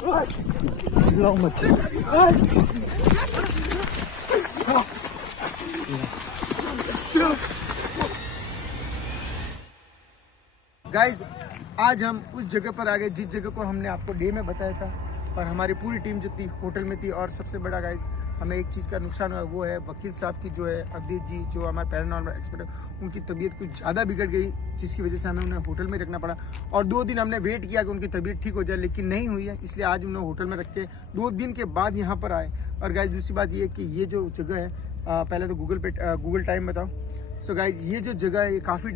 चिल्लाओ मत। गाइज आज हम उस जगह पर आ गए जिस जगह को हमने आपको डे में बताया था, और हमारी पूरी टीम जो थी होटल में थी। और सबसे बड़ा गाइज हमें एक चीज़ का नुकसान हुआ, वो है वकील साहब की जो है अवधेश जी, जो हमारे पैरानॉर्मल एक्सपर्ट है, उनकी तबीयत कुछ ज़्यादा बिगड़ गई, जिसकी वजह से हमें उन्हें होटल में रखना पड़ा। और 2 दिन हमने वेट किया कि उनकी तबीयत ठीक हो जाए, लेकिन नहीं हुई है, इसलिए आज उन्हें होटल में रख के 2 दिन के बाद यहाँ पर आए। और गाइज दूसरी बात ये कि ये जो जगह है, पहले तो गूगल टाइम बताओ। सो गाइज ये जो जगह है ये काफ़ी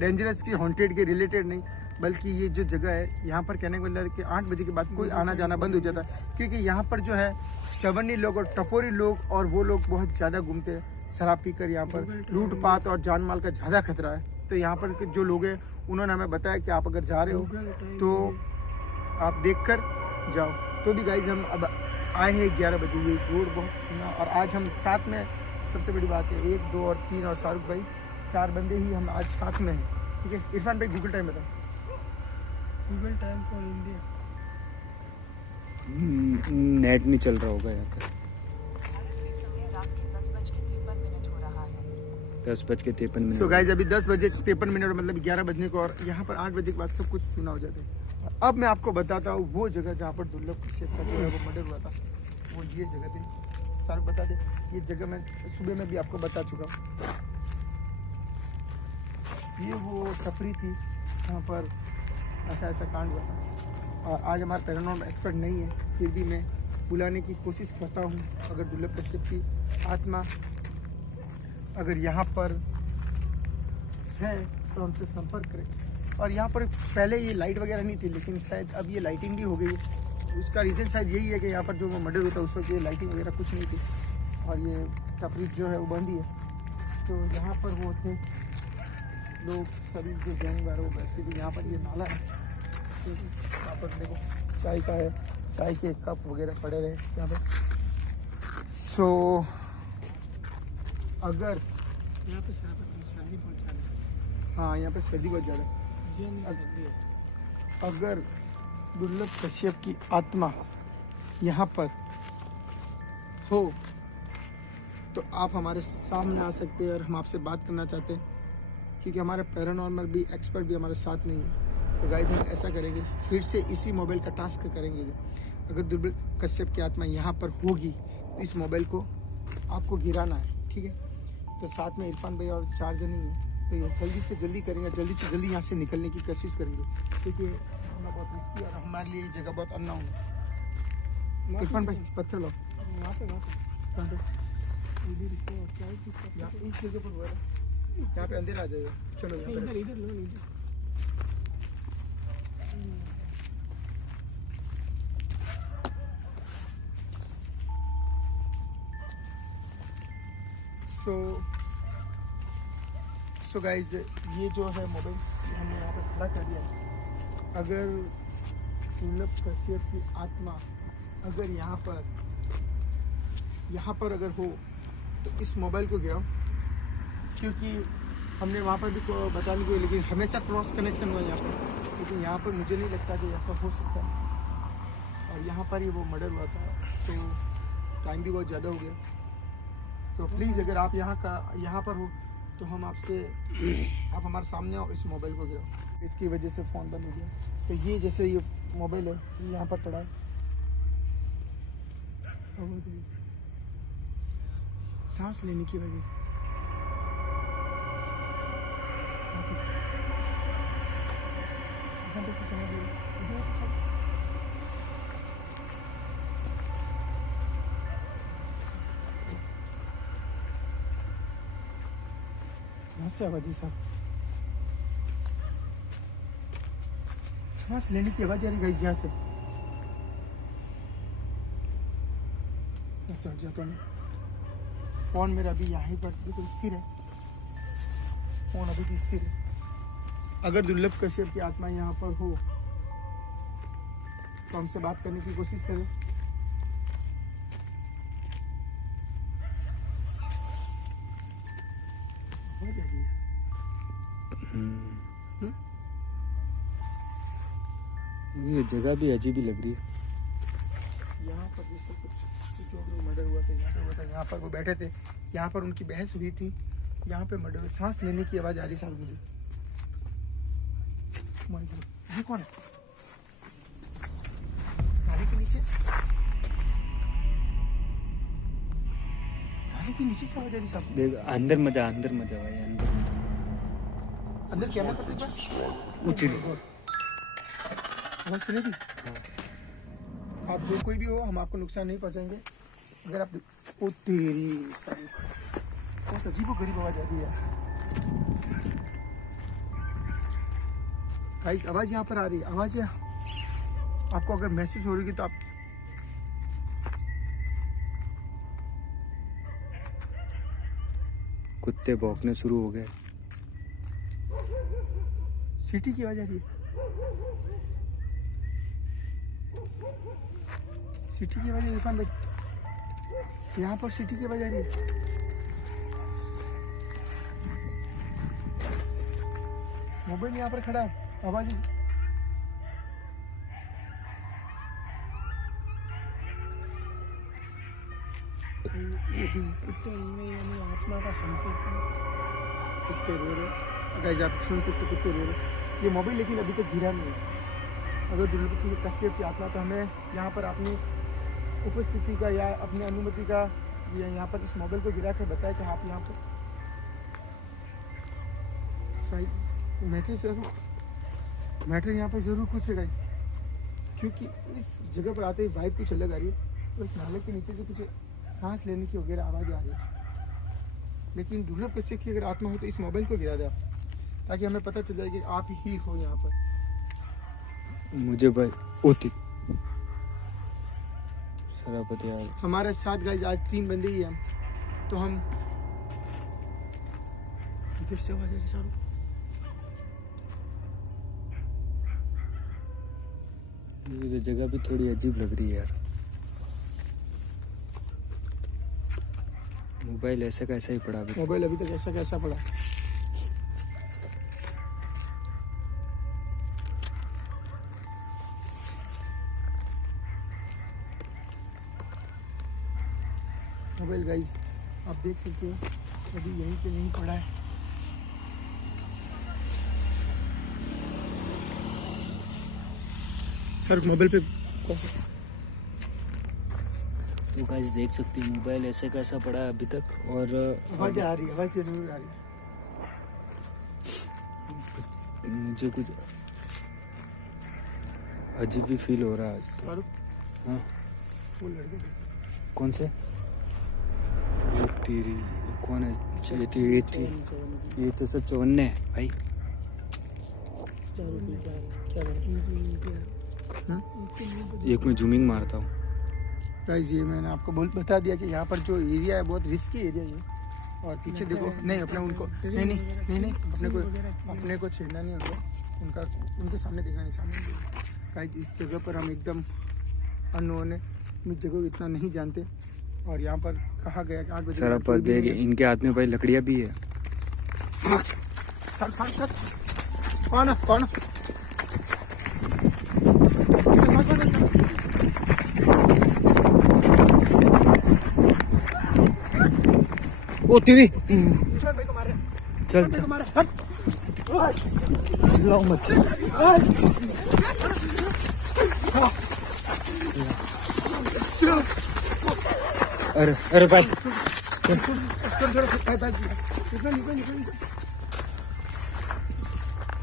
डेंजरस की हॉन्टेड के रिलेटेड नहीं, बल्कि ये जो जगह है यहाँ पर कहने को मिल रहा है कि 8 बजे के बाद कोई आना जाना बंद हो जाता है, क्योंकि यहाँ पर जो है चवन्नी लोग और टपोरी लोग और वो लोग बहुत ज़्यादा घूमते हैं शराब पीकर। यहाँ पर लूटपाट और जान माल का ज़्यादा खतरा है। तो यहाँ पर जो लोग हैं उन्होंने हमें बताया कि आप अगर जा रहे हो तो आप देख कर जाओ। तो भी गाइज हम अब आए हैं 11 बजे, ये रोड बहुत सुना। और आज हम साथ में, सबसे बड़ी बात है 1, 2 और 3 और शाहरुख भाई, 4 बंदे ही हम आज साथ में हैं। ठीक है इरफान भाई, गूगल टाइम बताओ। Google time for India. Net नहीं चल रहा होगा यहाँ पर। 10:53 सो गाइज अभी 10:53 मतलब 11 बजने को, और यहाँ पर 8 बजे के बाद सब कुछ सुना हो जाता है। अब मैं आपको बताता हूँ वो जगह जहाँ पर दुर्लभ कश्यप का जो है वो मर्डर हुआ था, वो ये जगह थी। शाहरुख बता दे, ये जगह मैं सुबह में भी आपको बता चुका हूँ। ये वो टपरी थी जहाँ पर ऐसा कांड हुआ था। और आज हमारा पैरानॉर्मल एक्सपर्ट नहीं है, फिर भी मैं बुलाने की कोशिश करता हूँ। अगर दुर्लभ कश्यप की आत्मा अगर यहाँ पर है तो हमसे संपर्क करें। और यहाँ पर पहले ये लाइट वगैरह नहीं थी, लेकिन शायद अब ये लाइटिंग भी हो गई है। उसका रीज़न शायद यही है कि यहाँ पर जो मर्डर होता है उस वक्त ये लाइटिंग वगैरह कुछ नहीं थी, और ये टपरी जो है वो बंद ही है। तो यहाँ पर वो थे लोग सभी जो गैंग वगैरह वो बैठते थे। यहाँ पर ये नाला है, यहाँ पर देखो चाय का है, चाय के कप वगैरह पड़े रहे यहाँ पर। सो अगर यहाँ पे सर्दी बहुत ज़्यादा है। हाँ यहाँ पे सर्दी बहुत ज़्यादा है। सर्दी है। अगर दुर्लभ कश्यप की आत्मा यहाँ पर हो तो आप हमारे सामने आ सकते हैं और हम आपसे बात करना चाहते हैं, क्योंकि हमारे पैरानॉर्मल भी एक्सपर्ट भी हमारे साथ नहीं है। तो गाइस हम ऐसा करेंगे, फिर से इसी मोबाइल का टास्क करेंगे। अगर दुर्लभ कश्यप की आत्मा यहाँ पर होगी तो इस मोबाइल को आपको गिराना है, ठीक है। तो साथ में इरफान भाई और 4 जन ही हैं, तो ये जल्दी से जल्दी करेंगे, जल्दी से जल्दी यहाँ से निकलने की कोशिश करेंगे, क्योंकि हमें बहुत रिस्की और हमारे लिए ये जगह बहुत अननोन है। इरफान भाई पत्थर लो, वहाँ पे इस जगह पर हुआ है, यहाँ पे अंधेरा आ जाएगा। चलो यहाँ पे इधर लो इधर। सो गाइज ये जो है मोबाइल हमने यहाँ पर खड़ा कर दिया है। अगर दुर्लभ कश्यप की आत्मा अगर यहाँ पर अगर हो तो इस मोबाइल को गिराओ, क्योंकि हमने वहाँ पर भी बताने को, लेकिन हमेशा क्रॉस कनेक्शन हुआ यहाँ पर, लेकिन यहाँ पर मुझे नहीं लगता कि ऐसा हो सकता है। और यहाँ पर ही वो मर्डर हुआ था, तो टाइम भी बहुत ज़्यादा हो गया। तो प्लीज़ अगर आप यहाँ पर हो तो हम आपसे, आप हमारे सामने आओ, इस मोबाइल को गिराओ। इसकी वजह से फ़ोन बंद हो गया। तो ये जैसे ये मोबाइल है ये यहाँ पर पड़ा है, सांस लेने की वजह से आवाज़, साहब सांस लेने की आवाज़ आ रही गाइस यहाँ से। चढ़ जाता हूँ। फ़ोन मेरा अभी यहाँ पर बिल्कुल स्थिर है, फ़ोन अभी भी स्थिर है। अगर दुर्लभ कश्यप की आत्मा यहाँ पर हो तो हमसे बात करने की कोशिश करें। जगह भी अजीब ही लग रही है। यहाँ पर जैसे कुछ और मर्डर हुआ था, यहाँ पे हुआ था, यहाँ पर वो बैठे थे, यहाँ पर उनकी बहस हुई थी, यहाँ पे मर्डर हुआ। सांस लेने की आवाज़ आ रही साहब मुझे। माय गॉड, ये कौन है? नाले के नीचे, नाले के नीचे से आवाज़ आ रही साहब। देख अंदर मजा भाई, अंदर मजा। अंदर कैमरा कर देगा, उतरी आवाज़ सुनी थी। आप जो कोई भी हो, हम आपको नुकसान नहीं पहुंचाएंगे। अगर आप ओ तेरी बहुत अजीब गरीब आवाज आ रही है गाइस। आवाज यहाँ पर आ रही है, आवाज है आपको अगर महसूस हो रही है तो आप कुत्ते भौंकने शुरू हो गए। सिटी की आवाज आ रही है, सिटी की आवाज है इरफान भाई, यहाँ पर सिटी की आवाज आ रही है। मोबाइल यहाँ पर खड़ा है, आवाज कुत्ते में यानी आत्मा का संकेत है। कुत्ते रो रहे गाइस, आप सुन सकते हो कुत्ते रो रहे। ये मोबाइल लेकिन अभी तक गिरा नहीं है। अगर दुर्लभ की कश्यप की आत्मा तो हमें यहाँ पर अपनी उपस्थिति का या अपनी अनुमति का या यहाँ पर इस मोबाइल को गिरा कर बताया कि आप यहाँ पर शायद मैटर यहाँ पर ज़रूर कुछ है गाइस, क्योंकि इस जगह पर आते ही वाइब कुछ अलग आ रही है। तो इस नाले के नीचे से कुछ सांस लेने की वगैरह आवाज़ आ रही है। लेकिन दुर्लभ कश्यप की अगर आत्मा हो तो इस मोबाइल को गिरा दे आप, ताकि हमें पता चल जाए कि आप ही हो यहाँ पर। मुझे भाई ओती सरापति यार, हमारे साथ गाइस आज 3 बंदे ही हैं, तो हम इधर से आवाज आ रही सारू। ये जगह भी थोड़ी अजीब लग रही है यार। मोबाइल ऐसा कैसा ही पड़ा अभी। मोबाइल अभी तक ऐसा कैसा पड़ा। मोबाइल गाइस आप देख सकते हो अभी यहीं पे नहीं पड़ा है। सर मोबाइल पे तो गाइस देख सकते हैं मोबाइल ऐसे कैसा पड़ा है अभी तक। और आवाज आ रही है, आवाज जरूर आ रही है। मुझे कुछ अजीब भी फील हो रहा है आज तो। फारूक, हाँ वो लड़के थे। कौन से? ये तेरी ये कौन है? ये तो सब 54 है भाई। एक मैं जूमिंग मारता हूँ गाइस ये मैंने आपको बता दिया कि यहाँ पर जो एरिया है बहुत रिस्की एरिया है। और पीछे देखो, नहीं अपने उनको नहीं अपने को छेड़ना नहीं होगा, उनका उनके सामने देखना नहीं, सामने देखना। गाइस इस जगह पर हम एकदम अननोन है, हम इस जगह को इतना नहीं जानते। और यहाँ पर कहा गया कि 8 बजे सर आप देख इनके हाथ में भाई लकड़ियाँ भी है। सर कौन ओ तेरी चल लाओ मत। अरे भाई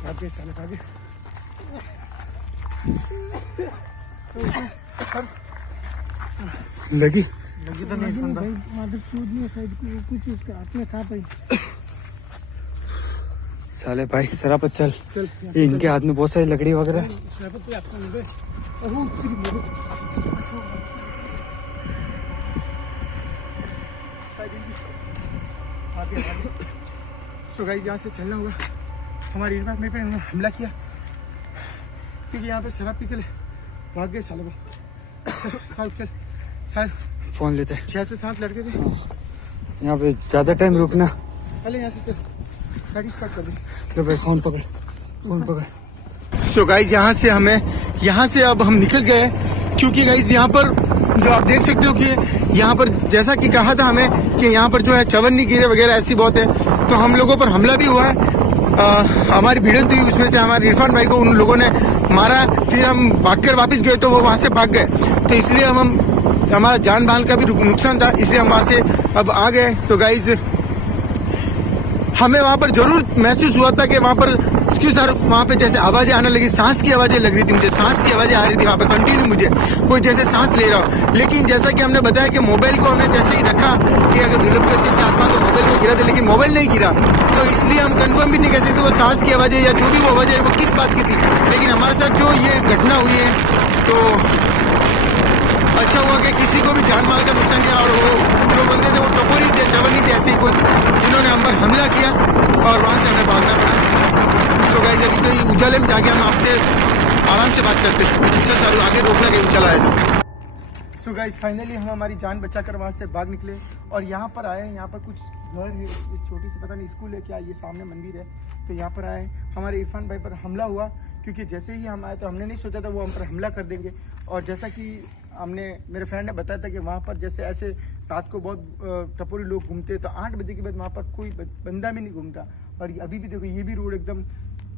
आगे साले आगे। लगी तो नहीं भाई माधव चूड़ियों साइड कुछ उसका हाथ में था भाई। साले भाई सरापत चल चल इनके हाथ में बहुत सारी लकड़ी वगैरह है। शराबत पे आपको मिल गए। आगे सो गाइस यहाँ से चलना होगा। हमारी इनका मेरे पे उन्होंने हमला किया क्योंकि यहाँ पे शराब पी के भाग गए साले वो। साल चल साल फोन लेते 6 से 7 लड़के थे। यहाँ पे ज्यादा टाइम रुकना। पहले यहाँ से चल गाड़ी स्टार्ट कर दे। तो भाई फोन पकड़ सो गाइज यहाँ से अब हम निकल गए, क्योंकि गाइज यहाँ पर जो आप देख सकते हो कि यहाँ पर जैसा कि कहा था हमें कि यहाँ पर जो है चवन्नी कीड़े वगैरह ऐसी बहुत है, तो हम लोगों पर हमला भी हुआ है। हमारी भिड़ंत हुई, उसमें से हमारे इरफान भाई को उन लोगों ने मारा, फिर हम भागकर वापस गए तो वो वहाँ से भाग गए, तो इसलिए हमारा जान माल का भी नुकसान था, इसलिए हम वहाँ से अब आ गए। तो गाइज हमें वहाँ पर जरूर महसूस हुआ था कि वहाँ पर क्यों सर वहाँ पे जैसे आवाजें आने लगी, सांस की आवाजें लग रही थी मुझे, सांस की आवाजें आ रही थी वहाँ पे कंटिन्यू, मुझे कोई जैसे सांस ले रहा हो। लेकिन जैसा कि हमने बताया कि मोबाइल को हमने जैसे ही रखा कि अगर दुर्लभ कश्यप की आत्मा तो मोबाइल को गिरा था, लेकिन मोबाइल नहीं गिरा, तो इसलिए हम कंफर्म भी नहीं कर सकते वो सांस की आवाजें या जो भी वो आवाजें वो किस बात की थी। लेकिन हमारे साथ जो ये घटना हुई है तो अच्छा हुआ कि किसी को भी जान माल का नुकसान किया, और वो जो बंदे थे वो टपोरी थे, चवन्नी थे, ऐसे ही कुछ जिन्होंने हम पर हमला किया और वहाँ से हमें भागना पड़ा। सो गाइस अभी कोई उजाले में जाके हम आपसे आराम से बात करते हैं। अच्छा सारू आगे रोकना कि उजाला है तो। सो गाइस फाइनली हम हमारी जान बचाकर वहाँ से भाग निकले और यहाँ पर आए। यहाँ पर कुछ घर है, इस छोटी सी पता नहीं स्कूल है क्या, ये सामने मंदिर है, तो यहाँ पर आए। हमारे इरफान भाई पर हमला हुआ, क्योंकि जैसे ही हम आए तो हमने नहीं सोचा था वो हम पर हमला कर देंगे। और जैसा कि मेरे फ्रेंड ने बताया था कि वहाँ पर जैसे ऐसे रात को बहुत टपोरी लोग घूमते, तो 8 बजे के बाद वहाँ पर कोई बंदा भी नहीं घूमता। और अभी भी देखो ये भी रोड एकदम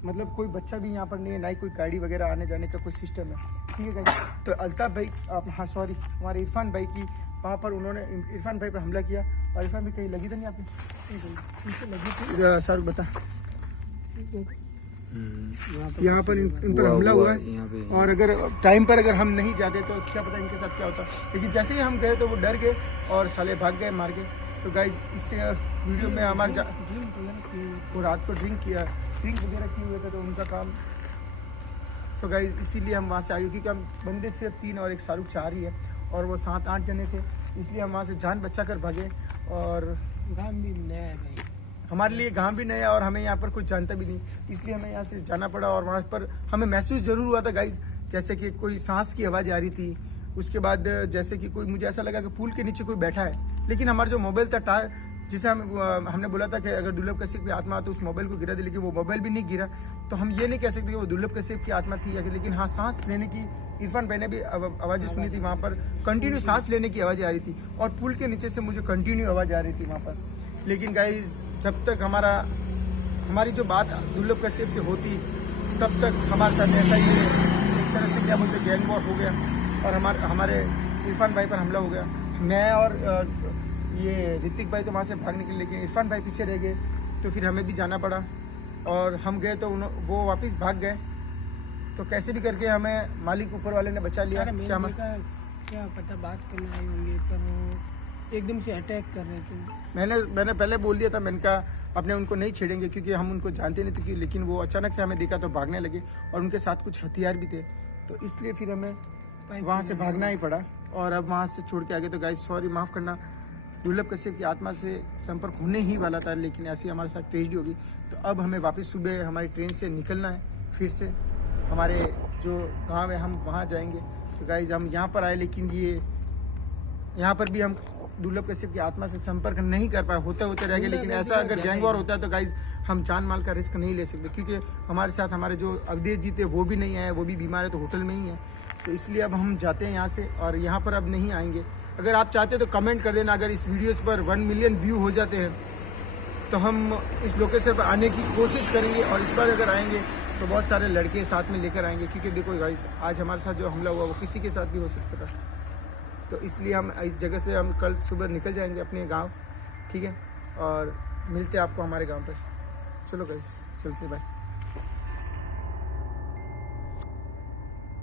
मतलब कोई बच्चा भी यहाँ पर नहीं है, ना ही कोई गाड़ी वगैरह आने जाने का कोई सिस्टम है, ठीक है। तो अल्ताफ भाई हमारे इरफान भाई की वहाँ पर उन्होंने इरफान भाई पर हमला किया। और इरफान भाई कहीं लगी तो नहीं आपने? लगी थी शाहरुख बता। यहाँ पर इन पर हमला हुआ है, और अगर टाइम पर अगर हम नहीं जाते तो क्या पता इनके साथ क्या होता। लेकिन जैसे ही हम गए तो वो डर गए और साले भाग गए मार के। तो गाइस इस वीडियो में हमारे वो रात को ड्रिंक वगैरह किए हुए थे तो उनका काम। सो गाइस इसीलिए हम वहाँ से आए, क्योंकि हम बंदे सिर्फ 3 और एक शाहरुख 4 ही है, और वो 7-8 जने थे, इसलिए हम वहाँ से जान बचा कर भागे। और गाँव भी नया है भाई, हमारे लिए गांव भी नया, और हमें यहाँ पर कुछ जानता भी नहीं, इसलिए हमें यहाँ से जाना पड़ा। और वहाँ पर हमें महसूस जरूर हुआ था गाइस, जैसे कि कोई सांस की आवाज़ आ रही थी। उसके बाद जैसे कि कोई, मुझे ऐसा लगा कि पुल के नीचे कोई बैठा है, लेकिन हमारा जो मोबाइल था जिसे हमने बोला था कि अगर दुर्लभ कश्यप की आत्मा तो उस मोबाइल को गिरा दे, लेकिन वो मोबाइल भी नहीं गिरा। तो हम ये नहीं कह सकते कि वो दुर्लभ कश्यप की आत्मा थी, लेकिन हाँ सांस लेने की इरफान भाई ने भी आवाज़ें सुनी थी, वहाँ पर कंटिन्यू सांस लेने की आवाज़ें आ रही थी, और पुल के नीचे से मुझे कंटिन्यू आवाज़ आ रही थी वहाँ पर। लेकिन गाइस जब तक हमारी जो बात दुर्लभ कश्यप से होती तब तक हमारे साथ ऐसा ही एक तरह से क्या बोलते गैंग वॉर हो गया, और हमारे इरफान भाई पर हमला हो गया। मैं और ये ऋतिक भाई तो वहाँ से भाग निकले, लेकिन इरफान भाई पीछे रह गए, तो फिर हमें भी जाना पड़ा, और हम गए तो वो वापस भाग गए। तो कैसे भी करके हमें मालिक ऊपर वाले ने बचा लिया। क्या पता बात करने आए होंगे, पर वो एकदम से अटैक कर रहे थे। मैंने पहले बोल दिया था, मैंने कहा अपने उनको नहीं छेड़ेंगे, क्योंकि हम उनको जानते नहीं थे, लेकिन वो अचानक से हमें देखा तो भागने लगे, और उनके साथ कुछ हथियार भी थे, तो इसलिए फिर हमें वहाँ से भागना ही पड़ा, और अब वहाँ से छोड़ के आगे। तो गाइस सॉरी, माफ़ करना, दुर्लभ कश्यप की आत्मा से संपर्क होने ही वाला था, लेकिन ऐसी हमारे साथ ट्रेजेडी होगी। तो अब हमें वापस सुबह हमारी ट्रेन से निकलना है, फिर से हमारे जो गाँव है हम वहाँ जाएंगे। तो गाइस हम यहाँ पर आए, लेकिन यहाँ पर भी हम दुर्लभ कश्यप की आत्मा से संपर्क नहीं कर पाए, होते रह गए। लेकिन ऐसा अगर गैंग वॉर होता है तो गाइज हम जान माल का रिस्क नहीं ले सकते, क्योंकि हमारे साथ हमारे जो अवधेश जी थे वो भी नहीं आए, वो भी बीमार है, तो होटल में ही है। तो इसलिए अब हम जाते हैं यहाँ से, और यहाँ पर अब नहीं आएंगे। अगर आप चाहते हो तो कमेंट कर देना। अगर इस वीडियोज़ पर 1 मिलियन व्यू हो जाते हैं तो हम इस लोकेशन पर आने की कोशिश करेंगे, और इस बार अगर आएंगे तो बहुत सारे लड़के साथ में लेकर आएंगे, क्योंकि देखो गाइस आज हमारे साथ जो हमला हुआ वो किसी के साथ भी हो सकता था। तो इसलिए हम इस जगह से हम कल सुबह निकल जाएंगे अपने गांव, ठीक है, और मिलते हैं आपको हमारे गांव पे। चलो गाइस चलते, बाय।